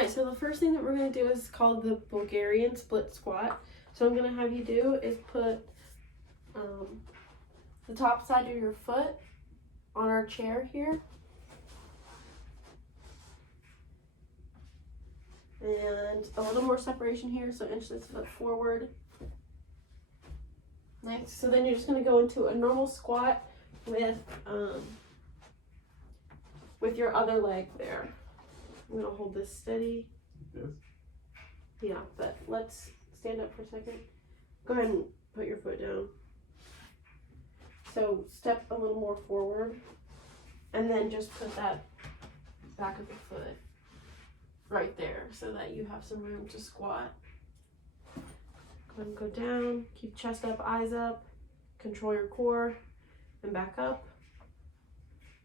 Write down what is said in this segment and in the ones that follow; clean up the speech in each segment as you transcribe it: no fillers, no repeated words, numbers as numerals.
right, so the first thing that we're going to do is called the Bulgarian split squat. So I'm going to have you do is put the top side of your foot on our chair here. And a little more separation here, so inch this foot forward. Nice. So then you're just going to go into a normal squat with your other leg there. I'm going to hold this steady. Yes. Yeah, but let's stand up for a second. Go ahead and put your foot down. So step a little more forward, and then just put that back of the foot right there so that you have some room to squat. Go ahead and go down, keep chest up, eyes up, control your core, and back up.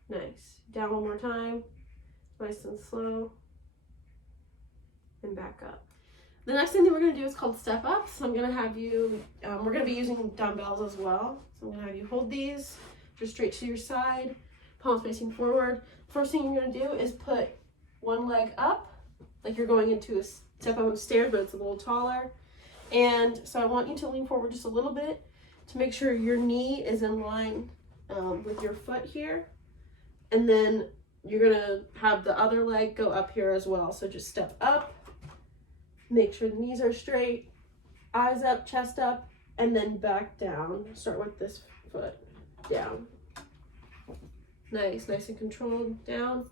Nice. Down one more time, nice and slow, and back up. The next thing that we're going to do is called step up. So I'm going to have you, we're going to be using dumbbells as well. So I'm going to have you hold these just straight to your side, palms facing forward. First thing you're going to do is put one leg up, like you're going into a step up on stairs, but it's a little taller. And so I want you to lean forward just a little bit to make sure your knee is in line with your foot here. And then you're going to have the other leg go up here as well. So just step up. Make sure the knees are straight, eyes up, chest up, and then back down. Start with this foot down. Nice, nice and controlled, down.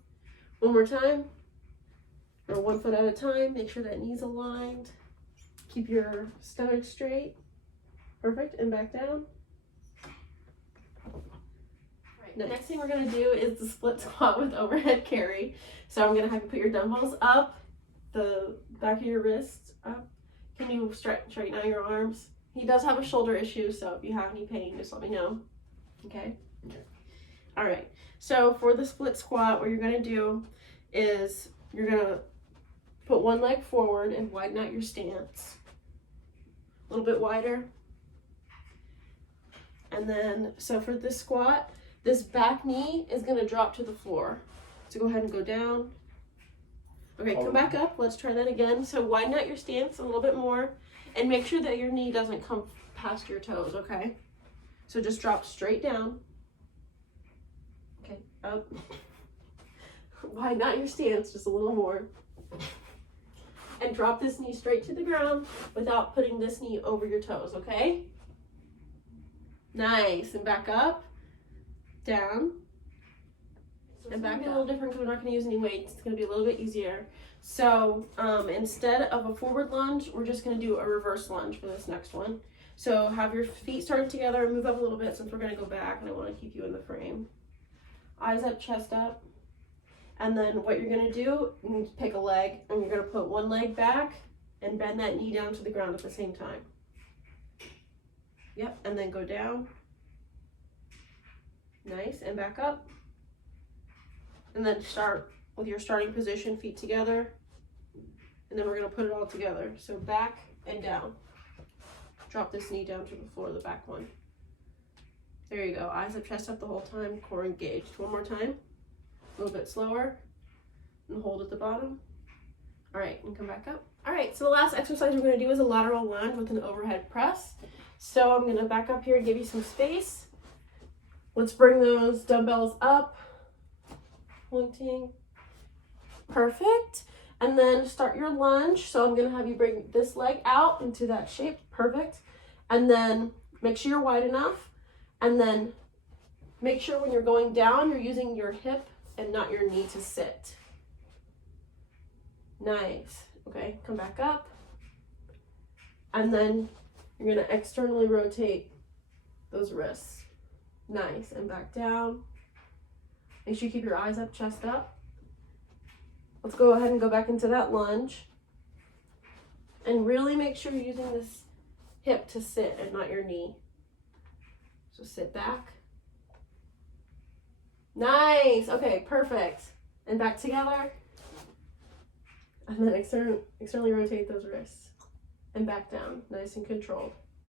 One more time, or one foot at a time. Make sure that knee's aligned. Keep your stomach straight. Perfect, and back down. Right. The next thing we're gonna do is the split squat with overhead carry. So I'm gonna have you put your dumbbells up, the back of your wrists up. Can you straighten out your arms? He does have a shoulder issue, so if you have any pain, just let me know. Okay? Okay. All right. So for the split squat, what you're going to do is you're going to put one leg forward and widen out your stance. A little bit wider. And then, so for this squat, this back knee is going to drop to the floor. So go ahead and go down. Okay, come back up. Let's try that again. So widen out your stance a little bit more and make sure that your knee doesn't come past your toes, okay? So just drop straight down. Okay, up. Widen out your stance just a little more. And drop this knee straight to the ground without putting this knee over your toes, okay? Nice. And back up, down. And back up. A little different because we're not going to use any weights. It's going to be a little bit easier. So instead of a forward lunge, we're just going to do a reverse lunge for this next one. So have your feet started together and move up a little bit since we're going to go back and I want to keep you in the frame. Eyes up, chest up. And then what you're going to do, you need to pick a leg and you're going to put one leg back and bend that knee down to the ground at the same time. Yep, and then go down. Nice, and back up. And then start with your starting position, feet together. And then we're going to put it all together. So back and down. Drop this knee down to the floor, the back one. There you go. Eyes up, chest up the whole time, core engaged. One more time. A little bit slower. And hold at the bottom. All right, and come back up. All right, so the last exercise we're going to do is a lateral lunge with an overhead press. So I'm going to back up here and give you some space. Let's bring those dumbbells up. Pointing. Perfect. And then start your lunge. So I'm going to have you bring this leg out into that shape. Perfect. And then make sure you're wide enough. And then make sure when you're going down, you're using your hip and not your knee to sit. Nice. Okay, come back up. And then you're going to externally rotate those wrists. Nice. And back down. Make sure you keep your eyes up, chest up. Let's go ahead and go back into that lunge. And really make sure you're using this hip to sit and not your knee. So sit back. Nice. Okay, perfect. And back together. And then externally rotate those wrists. And back down. Nice and controlled.